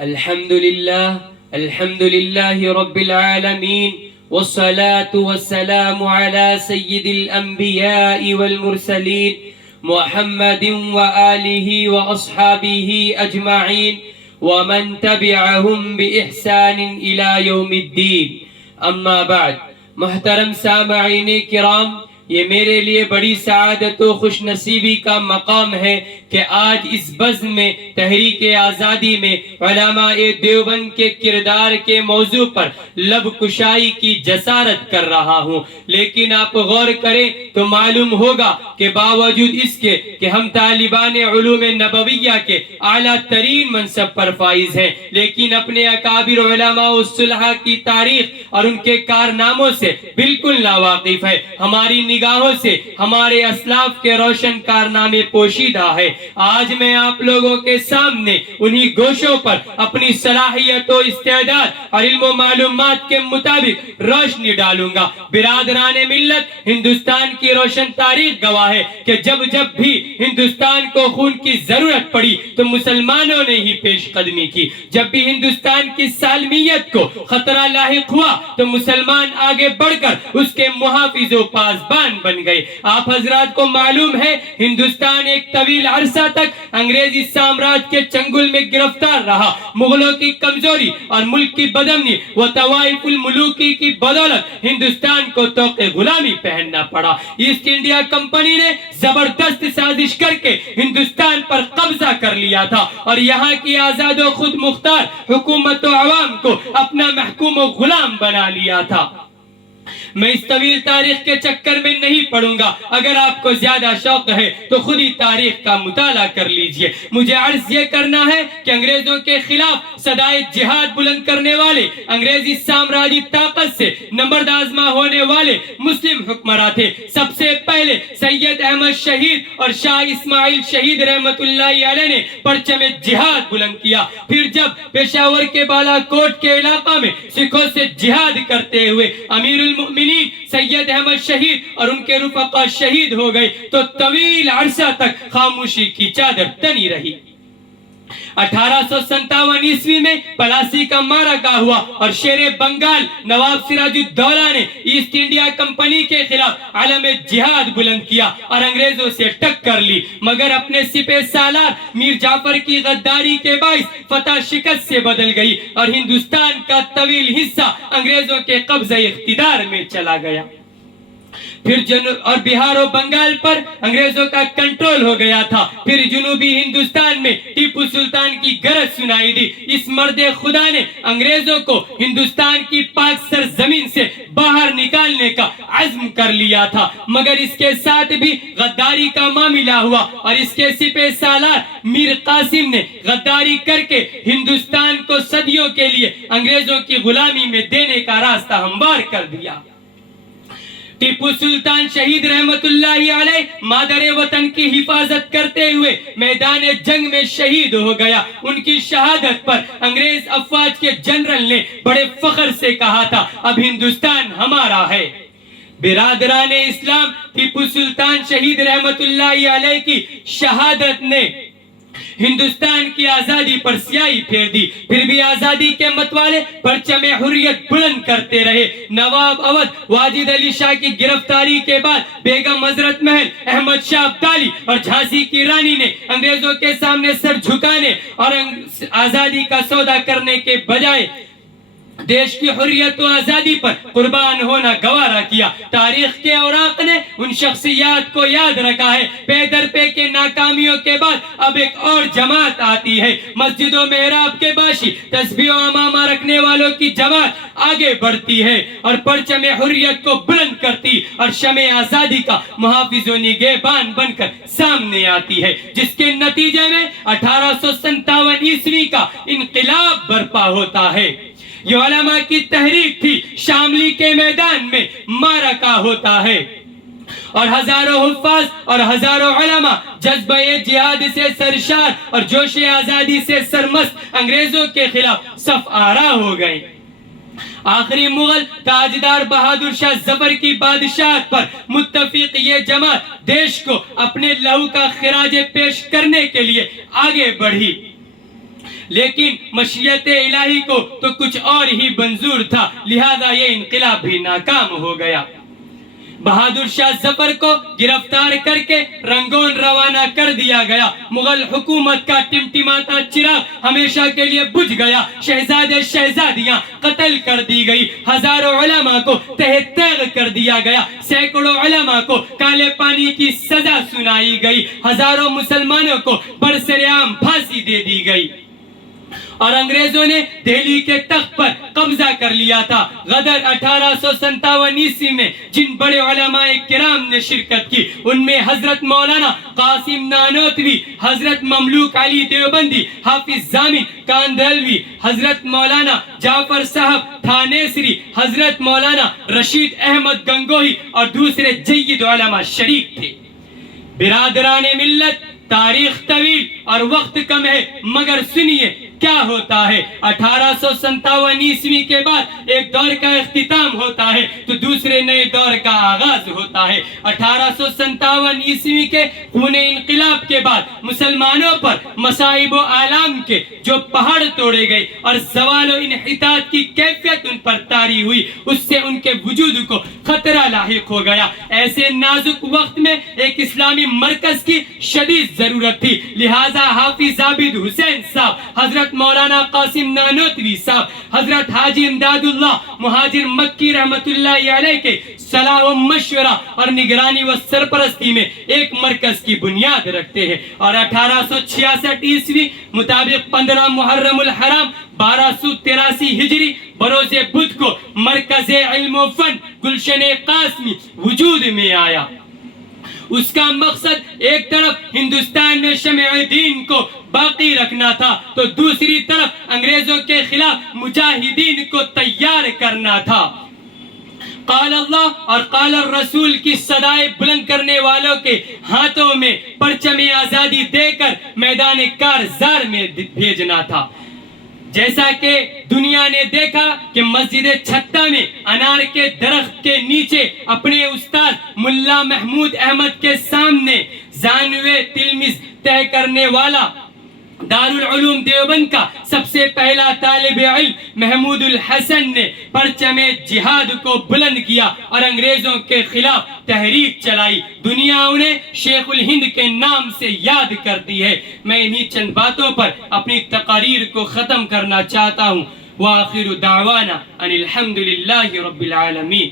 الحمد لله رب العالمين والصلاة والسلام على سيد الأنبياء والمرسلين محمد وآله وأصحابه أجمعين ومن تبعهم بإحسان إلى يوم الدين. اما بعد. محترم سامعین کرام، یہ میرے لیے بڑی سعادت و خوش نصیبی کا مقام ہے کہ آج اس بزم میں تحریک آزادی میں علماء دیوبند کے کردار کے موضوع پر لب کشائی کی جسارت کر رہا ہوں. لیکن آپ غور کریں تو معلوم ہوگا کہ باوجود اس کے کہ ہم طالبان علوم نبویہ کے اعلیٰ ترین منصب پر فائز ہیں، لیکن اپنے اکابر علماء الصلحاء کی تاریخ اور ان کے کارناموں سے بالکل ناواقف ہے. ہماری نگاہوں سے ہمارے اسلاف کے روشن کارنامے پوشیدہ ہے. آج میں آپ لوگوں کے سامنے انہی گوشوں پر اپنی صلاحیت و استعداد اور علم و معلومات کے مطابق روشنی ڈالوں گا. برادران ملت، ہندوستان کی روشن تاریخ گواہ ہے کہ جب بھی ہندوستان کو خون کی ضرورت پڑی تو مسلمانوں نے ہی پیش قدمی کی. جب بھی ہندوستان کی سالمیت کو خطرہ لاحق ہوا تو مسلمان آگے بڑھ کر اس کے محافظ و پاسبان بن گئے. آپ حضرات کو معلوم ہے ہندوستان ایک طویل عرصہ تک انگریزی سامراج کے چنگل میں گرفتار رہا. مغلوں کی کمزوری اور ملک کی بدامنی و طوائف الملوکی کی بدولت ہندوستان کو طوق غلامی پہننا پڑا. ایسٹ انڈیا کمپنی نے زبردست سازش کر کے ہندوستان پر قبضہ کر لیا تھا اور یہاں کی آزاد و خود مختار حکومت و عوام کو اپنا محکوم و غلام بنا لیا تھا. میں اس طویل تاریخ کے چکر میں نہیں پڑوں گا. اگر آپ کو زیادہ شوق ہے تو خود ہی تاریخ کا مطالعہ کر لیجئے. مجھے عرض یہ کرنا ہے کہ انگریزوں کے خلاف صدائے جہاد بلند کرنے والے انگریزی سامراجی طاقت سے نبرد آزما ہونے والے مسلم حکمراں تھے. سب سے پہلے سید احمد شہید اور شاہ اسماعیل شہید رحمت اللہ علیہ نے پرچم جہاد بلند کیا. پھر جب پشاور کے بالا کوٹ کے علاقہ میں سکھوں سے جہاد کرتے ہوئے امیر المؤمنین سید احمد شہید اور ان کے رفقا شہید ہو گئے تو طویل عرصہ تک خاموشی کی چادر تنی رہی. 1857 عیسوی میں پلاسی کا معرکہ ہوا اور شیر بنگال نواب سراج الدولہ نے ایسٹ انڈیا کمپنی کے خلاف علم جہاد بلند کیا اور انگریزوں سے ٹکر لی، مگر اپنے سپہ سالار میر جعفر کی غداری کے باعث فتح شکست سے بدل گئی اور ہندوستان کا طویل حصہ انگریزوں کے قبضہ اقتدار میں چلا گیا. پھر اور بہار و بنگال پر انگریزوں کا کنٹرول ہو گیا تھا. پھر جنوبی ہندوستان میں ٹیپو سلطان کی گرج سنائی دی. اس مرد خدا نے انگریزوں کو ہندوستان کی پاک سرزمین سے باہر نکالنے کا عزم کر لیا تھا، مگر اس کے ساتھ بھی غداری کا معاملہ ہوا اور اس کے سپہ سالار میر قاسم نے غداری کر کے ہندوستان کو صدیوں کے لیے انگریزوں کی غلامی میں دینے کا راستہ ہموار کر دیا. ٹیپو سلطان شہید رحمت اللہ علیہ مادر وطن کی حفاظت کرتے ہوئے میدان جنگ میں شہید ہو گیا. ان کی شہادت پر انگریز افواج کے جنرل نے بڑے فخر سے کہا تھا اب ہندوستان ہمارا ہے. برادران اسلام، ٹیپو سلطان شہید رحمت اللہ علیہ کی شہادت نے ہندوستان کی آزادی پر سیاہی پھیر دی. پھر بھی آزادی کے متوالے پرچم حریت بلند کرتے رہے. نواب اودھ واجد علی شاہ کی گرفتاری کے بعد بیگم حضرت محل، احمد شاہ ابدالی اور جھانسی کی رانی نے انگریزوں کے سامنے سر جھکانے اور آزادی کا سودا کرنے کے بجائے دیش کی حریت و آزادی پر قربان ہونا گوارا کیا. تاریخ کے اوراق نے ان شخصیات کو یاد رکھا ہے. پے در پے کے ناکامیوں کے بعد اب ایک اور جماعت آتی ہے. مسجد و محراب کے باشی، تسبیح و امامہ رکھنے والوں کی جماعت آگے بڑھتی ہے اور پرچم حریت کو بلند کرتی اور شمع آزادی کا محافظ و نگہبان بن کر سامنے آتی ہے، جس کے نتیجے میں 1857 عیسوی کا انقلاب برپا ہوتا ہے. یہ علماء کی تحریک تھی. شاملی کے میدان میں معرکہ ہوتا ہے اور ہزاروں حفاظ اور ہزاروں علماء جذبہ جہاد سے سرشار اور جوش آزادی سے سرمست انگریزوں کے خلاف صف آرا ہو گئے. آخری مغل تاجدار بہادر شاہ ظفر کی بادشاہت پر متفق یہ جماعت دیش کو اپنے لہو کا خراج پیش کرنے کے لیے آگے بڑھی. لیکن مشیت الہی کو تو کچھ اور ہی منظور تھا، لہذا یہ انقلاب بھی ناکام ہو گیا۔ بہادر شاہ ظفر کو گرفتار کر کے رنگون روانہ کر دیا گیا۔ مغل حکومت کا ٹمٹماتا چراغ ہمیشہ کے لیے بجھ گیا۔ شہزادے شہزادیاں قتل کر دی گئی، ہزاروں علماء کو تہ تیغ کر دیا گیا، سینکڑوں علماء کو کالے پانی کی سزا سنائی گئی، ہزاروں مسلمانوں کو برسرعام پھانسی دے دی گئی، اور انگریزوں نے دہلی کے تخت پر قبضہ کر لیا تھا۔ غدر 1857 میں جن بڑے علماء کرام نے شرکت کی، ان میں حضرت مولانا قاسم نانوتوی، حضرت مملوک علی دیوبندی، حافظ ضامن کاندھلوی، حضرت مولانا جعفر صاحب تھانیسری، حضرت مولانا رشید احمد گنگوہی اور دوسرے جید علماء شریک تھے۔ برادران ملت، تاریخ طویل اور وقت کم ہے، مگر سنیے کیا ہوتا ہے۔ 1857 کے بعد ایک دور کا اختتام ہوتا ہے تو دوسرے نئے دور کا آغاز ہوتا ہے۔ 1857 کے خون انقلاب کے بعد مسلمانوں پر مصائب و آلام کے جو پہاڑ توڑے گئے اور زوال و انحطاط کی کیفیت ان پر طاری ہوئی، اس سے ان کے وجود کو خطرہ لاحق ہو گیا۔ ایسے نازک وقت میں ایک اسلامی مرکز کی شدید ضرورت تھی، لہٰذا حافظ عابد حسین صاحب، حضرت مولانا قاسم نانوتوی صاحب، حضرت حاجی امداد اللہ مہاجر مکی رحمت اللہ علیہ کے صلاح و مشورہ اور نگرانی و سرپرستی میں ایک مرکز کی بنیاد رکھتے ہیں، اور 1866 مطابق 15 محرم الحرام 1283 ہجری بروز بدھ کو مرکز علم و فن گلشن قاسمی وجود میں آیا۔ اس کا مقصد ایک طرف ہندوستان میں شمع دین کو باقی رکھنا تھا تو دوسری طرف انگریزوں کے خلاف مجاہدین کو تیار کرنا تھا۔ قال اللہ اور قال الرسول کی صدائے بلند کرنے والوں کے ہاتھوں میں پرچم آزادی دے کر میدان کارزار میں بھیجنا تھا۔ جیسا کہ دنیا نے دیکھا کہ مسجد چھتہ میں انار کے درخت کے نیچے اپنے استاد ملا محمود احمد کے سامنے زانوے تلمذ طے کرنے والا دارالعلوم دیوبند کا سب سے پہلا طالب علم محمود الحسن نے پرچم جہاد کو بلند کیا اور انگریزوں کے خلاف تحریک چلائی۔ دنیا انہیں شیخ الہند کے نام سے یاد کرتی ہے۔ میں انہی چند باتوں پر اپنی تقاریر کو ختم کرنا چاہتا ہوں۔ وآخر دعوانا ان الحمد للہ رب العالمین۔